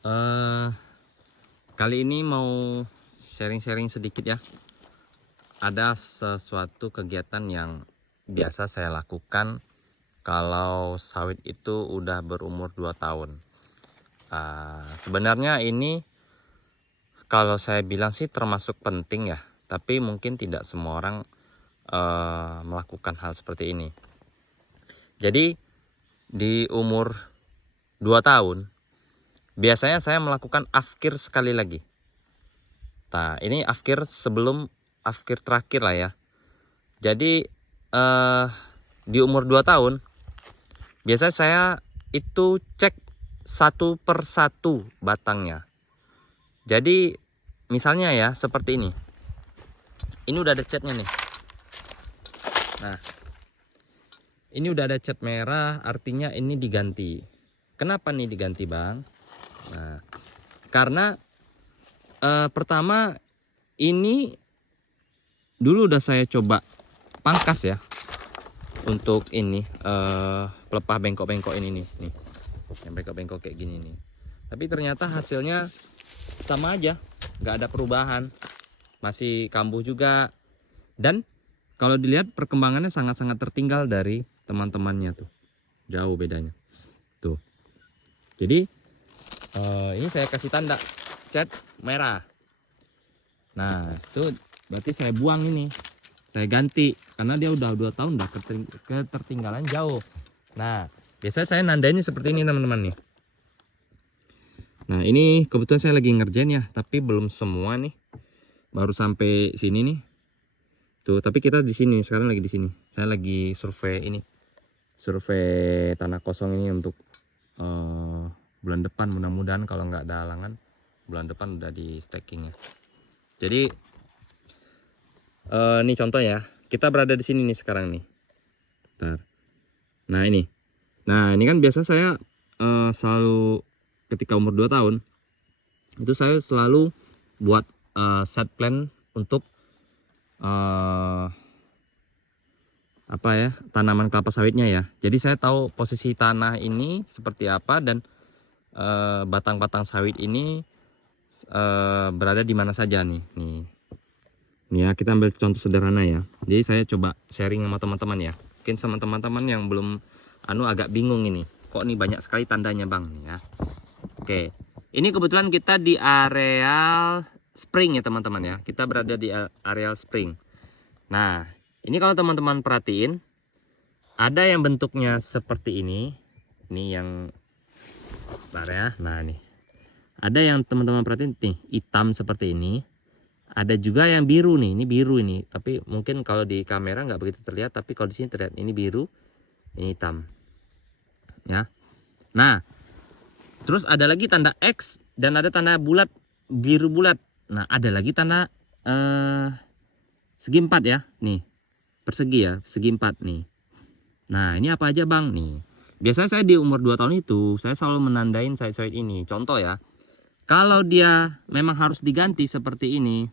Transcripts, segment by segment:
Eh, Kali ini mau sharing-sharing sedikit ya. Ada sesuatu kegiatan yang biasa saya lakukan kalau sawit itu udah berumur 2 tahun. Sebenarnya ini kalau saya bilang sih termasuk penting ya, tapi mungkin tidak semua orang melakukan hal seperti ini. Jadi di umur 2 tahun biasanya saya melakukan afkir sekali lagi. Nah, ini afkir sebelum afkir terakhir lah ya. Jadi di umur 2 tahun biasanya saya itu cek satu per satu batangnya. Jadi misalnya ya seperti ini. Ini udah ada catnya nih. Nah, ini udah ada cat merah, artinya ini diganti. Kenapa nih diganti, Bang? Nah, karena pertama ini dulu udah saya coba pangkas ya untuk ini pelepah bengkok-bengkok ini nih, yang bengkok-bengkok kayak gini nih. Tapi ternyata hasilnya sama aja, nggak ada perubahan, masih kambuh juga. Dan kalau dilihat perkembangannya sangat-sangat tertinggal dari teman-temannya tuh, jauh bedanya tuh. Jadi ini saya kasih tanda cat merah. Nah itu berarti saya buang ini, saya ganti karena dia udah 2 tahun udah ketertinggalan jauh. Nah biasanya saya nandainnya seperti ini teman-teman nih. Nah ini kebetulan saya lagi ngerjain ya, tapi belum semua nih, baru sampai sini nih tuh. Tapi kita di sini sekarang, lagi di sini saya lagi survei ini, survei tanah kosong ini untuk bulan depan. Mudah-mudahan kalau nggak ada halangan bulan depan udah di stacking ya. Jadi ini contoh ya, kita berada di sini nih sekarang nih. Bentar. Nah ini kan biasa saya selalu ketika umur 2 tahun itu saya selalu buat set plan untuk apa ya, tanaman kelapa sawitnya ya. Jadi saya tahu posisi tanah ini seperti apa dan batang-batang sawit ini berada di mana saja nih. Nih ya, kita ambil contoh sederhana ya. Jadi saya coba sharing sama teman-teman ya. Mungkin sama teman-teman yang belum agak bingung ini. Kok nih banyak sekali tandanya, Bang, nih ya. Oke. Ini kebetulan kita di areal spring ya, teman-teman ya. Kita berada di areal spring. Nah, ini kalau teman-teman perhatiin, ada yang bentuknya seperti ini. Ini yang bentar ya. Nah, nih. Ada yang teman-teman perhatiin nih, hitam seperti ini. Ada juga yang biru nih, ini biru ini. Tapi mungkin kalau di kamera nggak begitu terlihat, tapi kalau di sini terlihat ini biru, ini hitam. Ya. Nah, terus ada lagi tanda X dan ada tanda bulat, biru bulat. Nah, ada lagi tanda segi 4 ya. Nih, persegi ya, segi 4 nih. Nah, ini apa aja, Bang? Nih. Biasanya saya di umur 2 tahun itu, saya selalu menandain sawit-sawit ini. Contoh ya, kalau dia memang harus diganti seperti ini,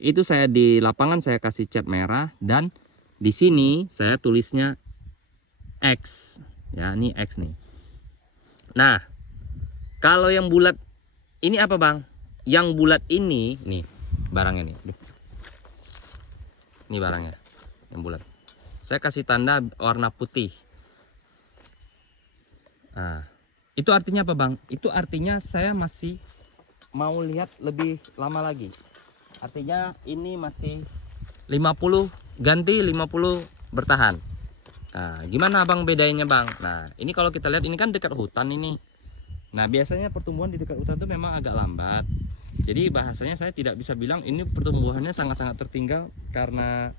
itu saya di lapangan saya kasih cat merah dan di sini saya tulisnya X. Ya, ini X nih. Nah, kalau yang bulat ini apa, Bang? Yang bulat ini nih barangnya nih. Ini barangnya yang bulat. Saya kasih tanda warna putih. Nah, itu artinya apa, Bang? Itu artinya saya masih mau lihat lebih lama lagi. Artinya ini masih 50 ganti, 50 bertahan. Nah, gimana, Bang, bedanya, Bang? Nah, ini kalau kita lihat ini kan dekat hutan ini. Nah, biasanya pertumbuhan di dekat hutan itu memang agak lambat. Jadi bahasanya saya tidak bisa bilang ini pertumbuhannya sangat-sangat tertinggal karena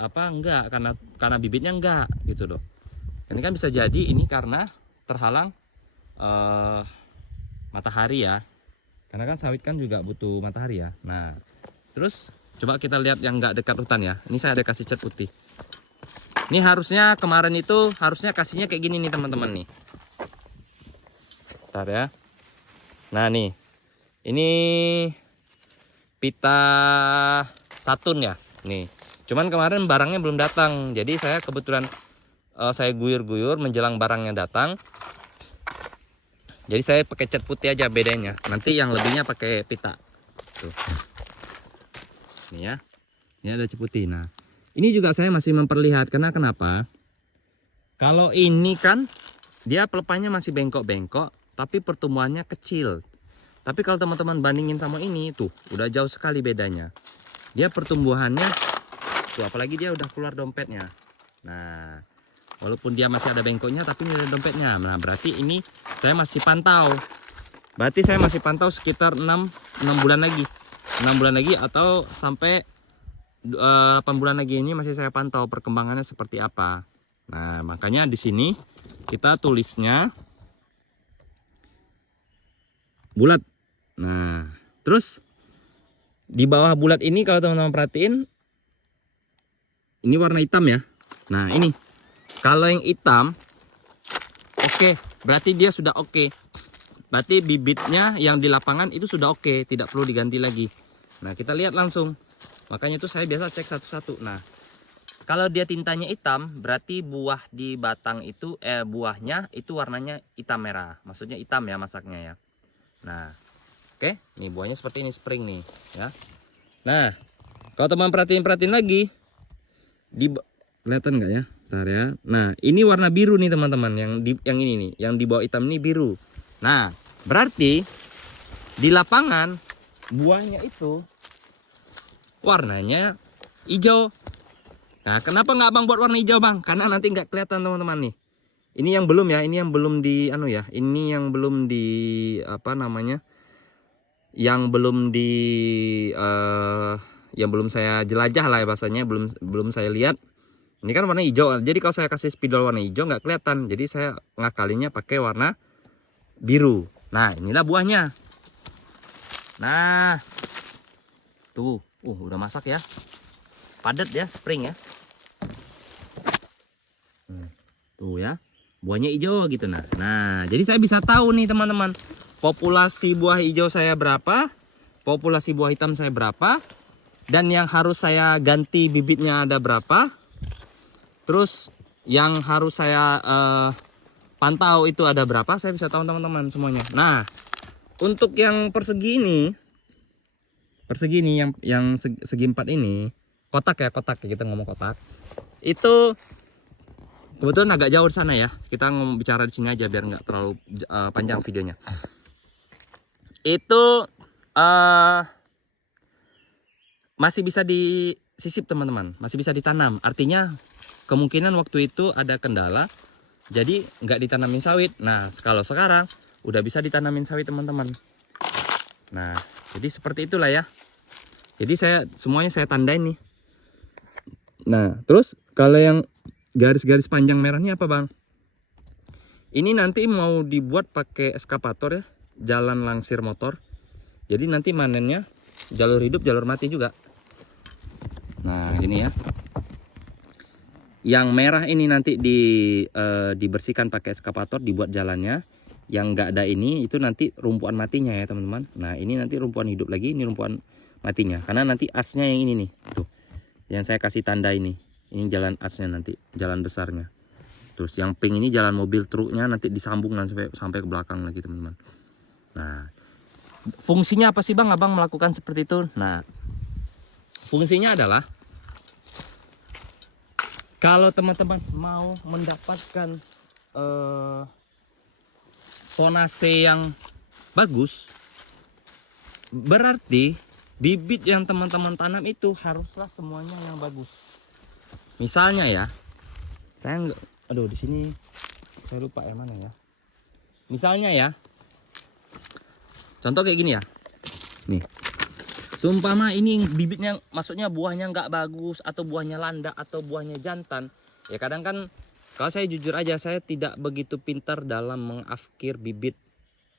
apa, enggak, karena bibitnya enggak gitu loh. Ini kan bisa jadi ini karena terhalang matahari ya. Karena kan sawit kan juga butuh matahari ya. Nah, terus coba kita lihat yang enggak dekat hutan ya. Ini saya ada kasih cat putih. Ini harusnya kemarin itu harusnya kasihnya kayak gini nih, teman-teman nih. Bentar ya. Nah, nih. Ini pita Saturn ya. Nih. Cuman kemarin barangnya belum datang. Jadi saya kebetulan saya guyur-guyur menjelang barangnya datang. Jadi saya pakai cat putih aja bedanya. Nanti yang lebihnya pakai pita. Tuh. Ini ya. Ini ada cat putih. Nah, ini juga saya masih memperlihatkan. Karena kenapa? Kalau ini kan dia pelepahnya masih bengkok-bengkok, tapi pertumbuhannya kecil. Tapi kalau teman-teman bandingin sama ini, tuh udah jauh sekali bedanya. Dia pertumbuhannya, tuh apalagi dia udah keluar dompetnya. Nah, walaupun dia masih ada bengkoknya, tapi ini ada dompetnya. Nah, berarti ini saya masih pantau. Berarti saya masih pantau sekitar 6 bulan lagi. 6 bulan lagi atau sampai 8 bulan lagi ini masih saya pantau perkembangannya seperti apa. Nah, makanya di sini kita tulisnya bulat. Nah, terus di bawah bulat ini kalau teman-teman perhatiin, ini warna hitam ya. Nah, ini kalau yang hitam, oke, berarti dia sudah oke. Berarti bibitnya yang di lapangan itu sudah oke, tidak perlu diganti lagi. Nah, kita lihat langsung. Makanya itu saya biasa cek satu-satu. Nah, kalau dia tintanya hitam, berarti buah di batang itu, buahnya itu warnanya hitam merah. Maksudnya hitam ya masaknya ya. Nah, oke, nih buahnya seperti ini, spring nih ya. Nah, kalau teman perhatiin lagi, kelihatan nggak ya? Bentar ya. Nah, ini warna biru nih teman-teman, yang ini nih, yang di bawah hitam ini biru. Nah, berarti di lapangan buahnya itu warnanya hijau. Nah, kenapa nggak abang buat warna hijau bang? Karena nanti nggak kelihatan teman-teman nih. Ini yang belum ya, ini yang belum di ini yang belum di apa namanya? Yang belum di yang belum saya jelajah lah ya bahasanya, belum saya lihat. Ini kan warna hijau, jadi kalau saya kasih spidol warna hijau nggak kelihatan, jadi saya ngakalinya pakai warna biru. Nah, inilah buahnya. Nah, tuh, udah masak ya, padat ya, spring ya. Tuh ya, buahnya hijau gitu. Nah, jadi saya bisa tahu nih teman-teman, populasi buah hijau saya berapa, populasi buah hitam saya berapa, dan yang harus saya ganti bibitnya ada berapa. Terus yang harus saya pantau itu ada berapa, saya bisa tahu teman-teman semuanya. Nah, untuk yang persegi ini yang segi 4 ini, kotak ya kita ngomong kotak. Itu kebetulan agak jauh di sana ya. Kita ngomong bicara di sini aja biar nggak terlalu panjang videonya. Itu masih bisa disisip teman-teman, masih bisa ditanam. Artinya kemungkinan waktu itu ada kendala, jadi nggak ditanamin sawit. Nah, kalau sekarang udah bisa ditanamin sawit teman-teman. Nah, jadi seperti itulah ya. Jadi semuanya saya tandain nih. Nah, terus kalau yang garis-garis panjang merah ini apa bang? Ini nanti mau dibuat pakai eskavator ya, jalan langsir motor. Jadi nanti manennya jalur hidup, jalur mati juga. Nah, ini ya. Yang merah ini nanti dibersihkan pakai eskavator, dibuat jalannya. Yang nggak ada ini itu nanti rumpuan matinya ya teman-teman. Nah, ini nanti rumpuan hidup lagi, ini rumpuan matinya. Karena nanti asnya yang ini nih, tuh. Yang saya kasih tanda ini jalan asnya nanti, jalan besarnya. Terus yang pink ini jalan mobil truknya, nanti disambung sampai ke belakang lagi teman-teman. Nah, fungsinya apa sih bang abang melakukan seperti itu? Nah, fungsinya adalah kalau teman-teman mau mendapatkan fonase yang bagus, berarti bibit yang teman-teman tanam itu haruslah semuanya yang bagus. Misalnya ya, saya nggak, di sini saya lupa yang mana ya. Misalnya ya, contoh kayak gini ya, nih. Seumpama ini bibitnya, maksudnya buahnya nggak bagus, atau buahnya landak, atau buahnya jantan. Ya kadang kan, kalau saya jujur aja, saya tidak begitu pintar dalam mengafkir bibit.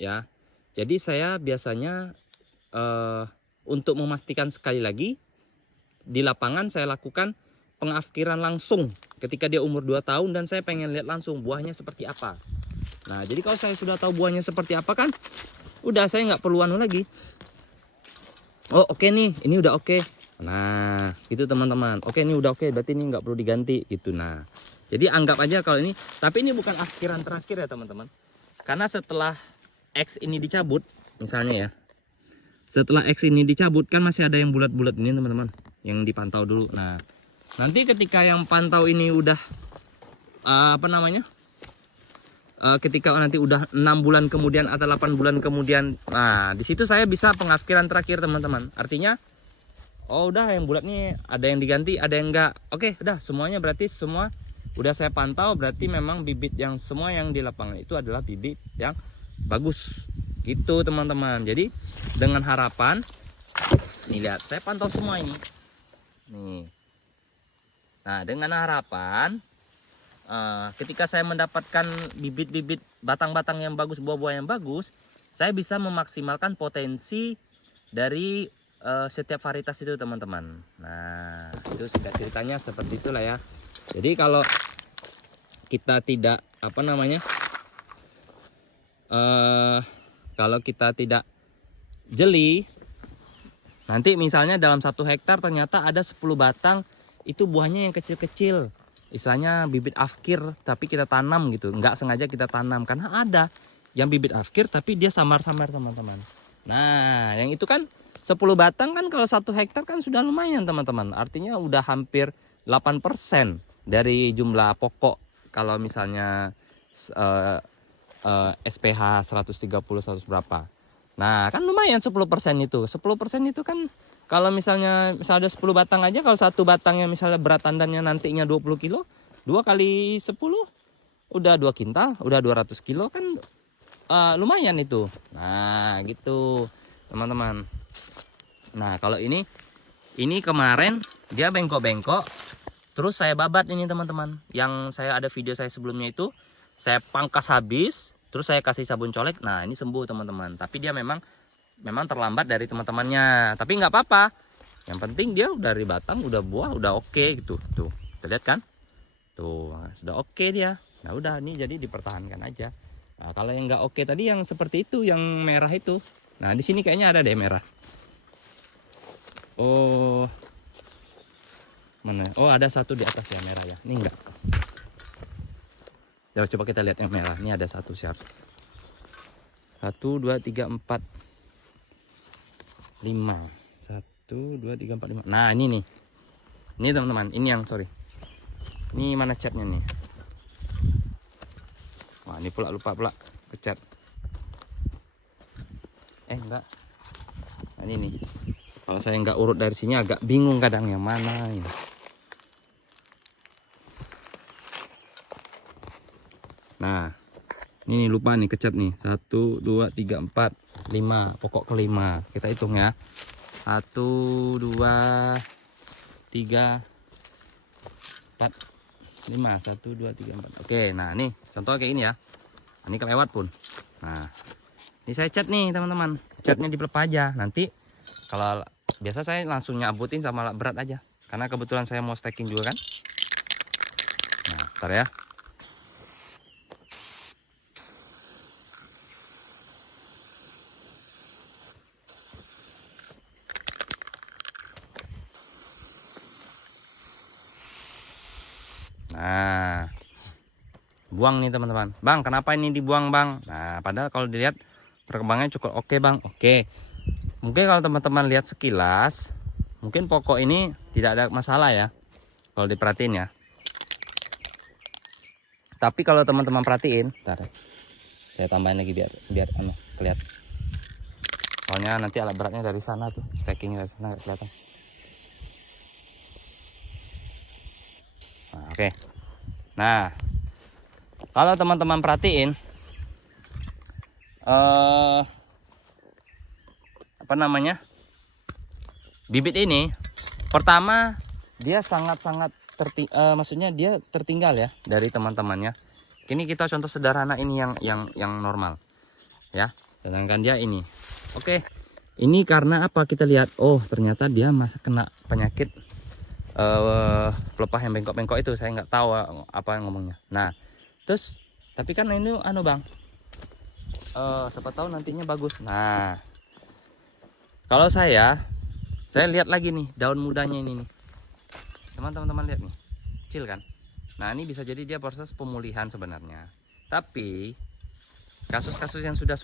Ya, jadi saya biasanya untuk memastikan sekali lagi, di lapangan saya lakukan pengafkiran langsung. Ketika dia umur 2 tahun dan saya pengen lihat langsung buahnya seperti apa. Nah, jadi kalau saya sudah tahu buahnya seperti apa kan, udah saya nggak perlu lagi. Oh oke nih, ini udah oke. Nah gitu teman-teman. Oke ini udah oke, berarti ini nggak perlu diganti gitu. Nah jadi anggap aja kalau ini, tapi ini bukan akhiran terakhir ya teman-teman. Karena setelah X ini dicabut, misalnya ya. Setelah X ini dicabut kan masih ada yang bulat-bulat ini teman-teman, yang dipantau dulu. Nah, nanti ketika yang pantau ini udah ketika nanti udah 6 bulan kemudian atau 8 bulan kemudian, nah di situ saya bisa pengafkiran terakhir teman-teman. Artinya, oh udah yang bulat nih ada yang diganti, ada yang enggak. Oke, udah semuanya berarti semua udah saya pantau, berarti memang bibit yang semua yang di lapangan itu adalah bibit yang bagus. Gitu teman-teman. Jadi dengan harapan, nih lihat saya pantau semua ini. Nih. Nah, dengan harapan ketika saya mendapatkan bibit-bibit batang-batang yang bagus, buah-buah yang bagus, saya bisa memaksimalkan potensi dari setiap varietas itu teman-teman. Nah, itu singkat ceritanya seperti itulah ya. Jadi kalau kita tidak kalau kita tidak jeli, nanti misalnya dalam 1 hektar ternyata ada 10 batang itu buahnya yang kecil-kecil. Istilahnya bibit afkir tapi kita tanam gitu, nggak sengaja kita tanam, karena ada yang bibit afkir tapi dia samar-samar teman-teman. Nah, yang itu kan 10 batang kan kalau 1 hektar kan sudah lumayan teman-teman. Artinya udah hampir 8% dari jumlah pokok kalau misalnya SPH 130 100 berapa. Nah, kan lumayan 10% itu. 10% itu kan kalau misalnya ada 10 batang aja, kalau 1 batangnya misalnya berat tandannya nantinya 20 kilo, 2 kali 10 udah 2 kintal, udah 200 kilo kan lumayan itu. Nah, gitu teman-teman. Nah, kalau ini kemarin dia bengkok-bengkok, terus saya babat ini teman-teman. Yang saya ada video saya sebelumnya itu, saya pangkas habis, terus saya kasih sabun colek. Nah, ini sembuh teman-teman. Tapi dia memang terlambat dari teman-temannya. Tapi nggak apa-apa. Yang penting dia dari batang, udah buah, udah oke gitu. Tuh, terlihat kan? Tuh, sudah oke dia. Nah, udah nih jadi dipertahankan aja. Nah, kalau yang nggak oke tadi yang seperti itu, yang merah itu. Nah, di sini kayaknya ada deh merah. Oh, mana? Oh, ada satu di atas ya merah ya. Ini enggak. Coba kita lihat yang merah. Ini ada satu sih harus. 1, 2, 3, 4, 5. 1, 2, 3, 4, 5. Nah, ini nih. Ini teman-teman, ini yang sorry. Ini mana catnya nih? Wah, ini pula lupa pula kecat. Enggak. Nah, ini nih. Kalau saya nggak urut dari sini agak bingung kadang yang mana ini. Nah, ini lupa nih kecat nih. 1, 2, 3, 4, 5. Pokok kelima. Kita hitung ya. 1, 2, 3, 4, 5. 1, 2, 3, 4. Oke, nah ini contoh kayak ini ya. Ini kelewat pun. Nah, ini saya cat nih teman-teman. Catnya di pelep aja. Nanti kalau biasa saya langsung nyabutin sama alat berat aja. Karena kebetulan saya mau stacking juga kan. Nah, ntar ya. Nah, buang nih teman-teman. Bang, kenapa ini dibuang bang? Nah, padahal kalau dilihat perkembangannya cukup oke bang. Oke. Mungkin kalau teman-teman lihat sekilas, mungkin pokok ini tidak ada masalah ya. Kalau diperhatiin ya. Tapi kalau teman-teman perhatiin, bentar, saya tambahin lagi biar kelihatan. Soalnya nanti alat beratnya dari sana tuh, stackingnya dari sana nggak kelihatan. Nah, oke. Nah, kalau teman-teman perhatiin, bibit ini pertama dia sangat-sangat maksudnya dia tertinggal ya dari teman-temannya. Ini kita contoh sederhana ini yang normal ya, sedangkan dia ini oke. Ini karena apa? Kita lihat, oh ternyata dia masih kena penyakit pelepah yang bengkok-bengkok itu. Saya nggak tahu apa yang ngomongnya. Nah, terus tapi kan ini bang, siapa tahu nantinya bagus. Nah, kalau saya lihat lagi nih daun mudanya ini nih. Teman-teman lihat nih, kecil kan? Nah, ini bisa jadi dia proses pemulihan sebenarnya. Tapi kasus-kasus yang sudah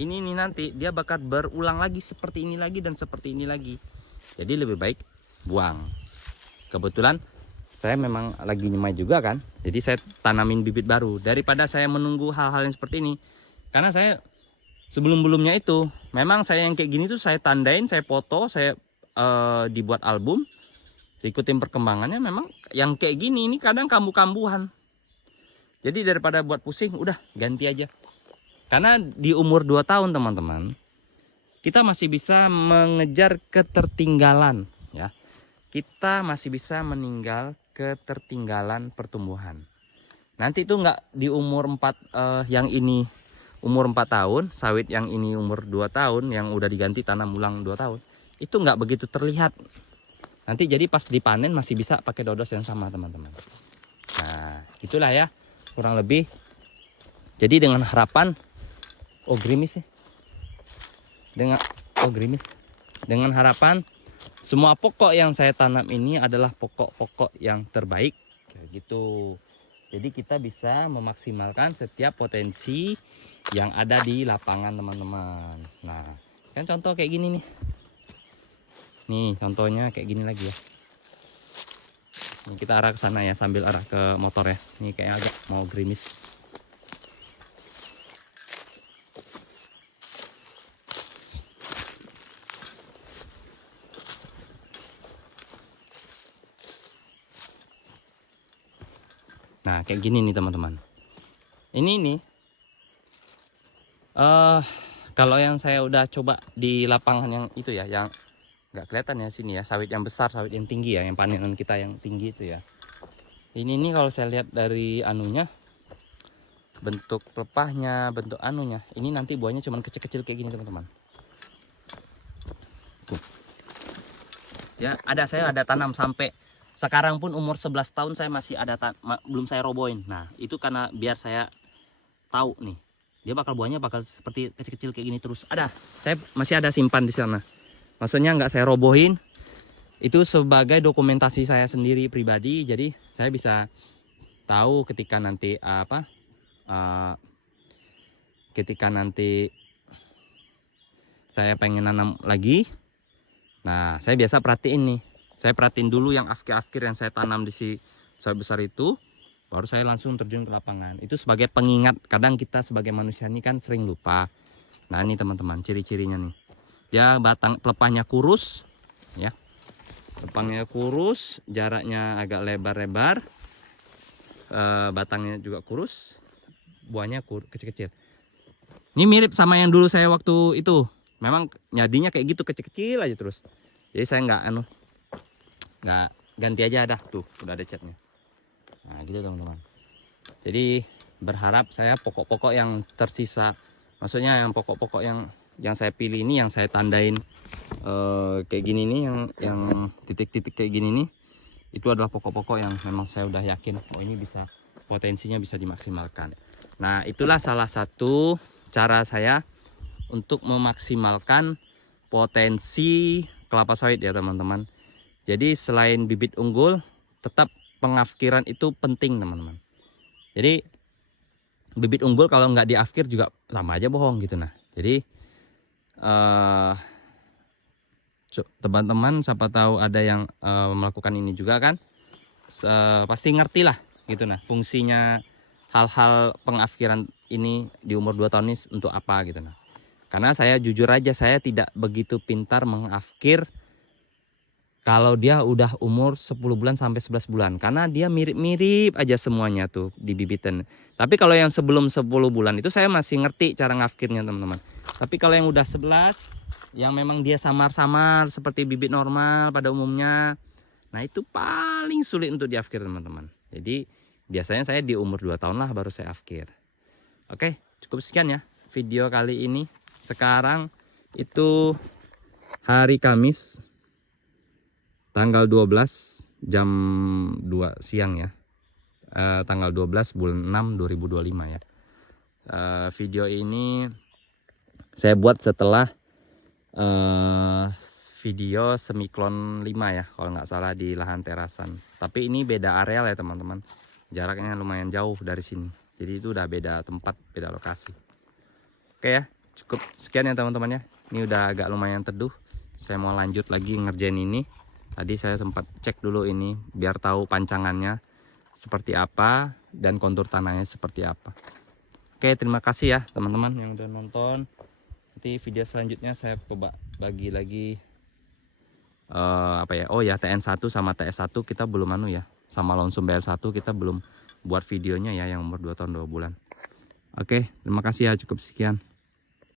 ini nih nanti dia bakal berulang lagi seperti ini lagi dan seperti ini lagi. Jadi lebih baik buang. Kebetulan saya memang lagi nyemai juga kan, jadi saya tanamin bibit baru daripada saya menunggu hal-hal yang seperti ini. Karena saya sebelum-belumnya itu memang saya yang kayak gini tuh saya tandain, saya foto, saya dibuat album, ikutin perkembangannya. Memang yang kayak gini ini kadang kambuh-kambuhan. Jadi daripada buat pusing, udah ganti aja. Karena di umur 2 tahun teman-teman, kita masih bisa mengejar ketertinggalan ya. Kita masih bisa meninggal ketertinggalan pertumbuhan. Nanti itu nggak di umur 4 yang ini umur 4 tahun, sawit yang ini umur 2 tahun yang udah diganti tanam ulang 2 tahun. Itu nggak begitu terlihat. Nanti jadi pas dipanen masih bisa pakai dodos yang sama teman-teman. Nah, gitulah ya kurang lebih. Jadi dengan harapan gerimis. Dengan harapan semua pokok yang saya tanam ini adalah pokok-pokok yang terbaik kayak gitu. Jadi kita bisa memaksimalkan setiap potensi yang ada di lapangan teman-teman. Nah, kan contoh kayak gini nih. Nih contohnya kayak gini lagi ya. Ini kita arah ke sana ya sambil arah ke motor ya. Ini kayak agak mau gerimis. Nah kayak gini nih teman-teman. Ini nih kalau yang saya udah coba di lapangan yang itu ya, yang nggak kelihatan ya sini ya, sawit yang besar, sawit yang tinggi ya, yang panenan kita yang tinggi itu ya. Ini nih kalau saya lihat dari anunya, bentuk pelepahnya, bentuk anunya, ini nanti buahnya cuman kecil-kecil kayak gini teman-teman. Ya saya ada tanam sampai sekarang pun umur 11 tahun saya masih ada belum saya robohin. Nah itu karena biar saya tahu nih dia buahnya bakal seperti kecil-kecil kayak gini terus. Saya masih ada simpan di sana. Maksudnya nggak saya robohin. Itu sebagai dokumentasi saya sendiri pribadi. Jadi saya bisa tahu ketika nanti ketika nanti saya pengen nanam lagi. Nah saya biasa perhatiin nih. Saya perhatiin dulu yang afkir-afkir yang saya tanam di si sawit besar itu. Baru saya langsung terjun ke lapangan. Itu sebagai pengingat. Kadang kita sebagai manusia ini kan sering lupa. Nah ini teman-teman ciri-cirinya nih. Dia pelepahnya kurus. Ya. Pelepahnya kurus. Jaraknya agak lebar-lebar. Batangnya juga kurus. Buahnya kecil-kecil. Ini mirip sama yang dulu saya waktu itu. Memang nyadinya kayak gitu kecil-kecil aja terus. Jadi saya nggak ganti aja dah tuh udah ada catnya. Nah gitu teman-teman. Jadi berharap saya pokok-pokok yang tersisa, maksudnya yang pokok-pokok yang saya pilih ini, yang saya tandain kayak gini nih, yang titik-titik kayak gini nih, itu adalah pokok-pokok yang memang saya udah yakin ini bisa potensinya bisa dimaksimalkan. Nah itulah salah satu cara saya untuk memaksimalkan potensi kelapa sawit ya teman-teman. Jadi selain bibit unggul, tetap pengafkiran itu penting teman-teman. Jadi bibit unggul kalau nggak diafkir juga sama aja bohong gitu. Nah jadi teman-teman siapa tahu ada yang melakukan ini juga kan, pasti ngerti lah gitu. Nah fungsinya hal-hal pengafkiran ini di umur 2 tahun ini untuk apa gitu. Nah karena saya jujur aja saya tidak begitu pintar mengafkir kalau dia udah umur 10 bulan sampai 11 bulan. Karena dia mirip-mirip aja semuanya tuh di bibitan. Tapi kalau yang sebelum 10 bulan itu saya masih ngerti cara ngafkirnya teman-teman. Tapi kalau yang udah 11, yang memang dia samar-samar seperti bibit normal pada umumnya. Nah itu paling sulit untuk diafkir teman-teman. Jadi biasanya saya di umur 2 tahun lah baru saya afkir. Oke, cukup sekian ya video kali ini. Sekarang itu hari Kamis. Tanggal 12 jam 2 siang ya. Tanggal 12 bulan 6 2025 ya. Video ini saya buat setelah video semiklon 5 ya kalau nggak salah di lahan terasan. Tapi ini beda areal ya teman-teman. Jaraknya lumayan jauh dari sini. Jadi itu udah beda tempat, beda lokasi. Oke ya, cukup sekian ya teman-teman ya. Ini udah agak lumayan teduh. Saya mau lanjut lagi ngerjain ini. Tadi saya sempat cek dulu ini biar tahu pancangannya seperti apa dan kontur tanahnya seperti apa. Oke, terima kasih ya teman-teman yang udah nonton. Nanti video selanjutnya saya coba bagi lagi apa ya? Oh ya, TN1 sama TS1 kita belum ya. Sama Lonsum BL1 kita belum buat videonya ya yang umur 2 tahun 2 bulan. Oke, terima kasih ya, cukup sekian.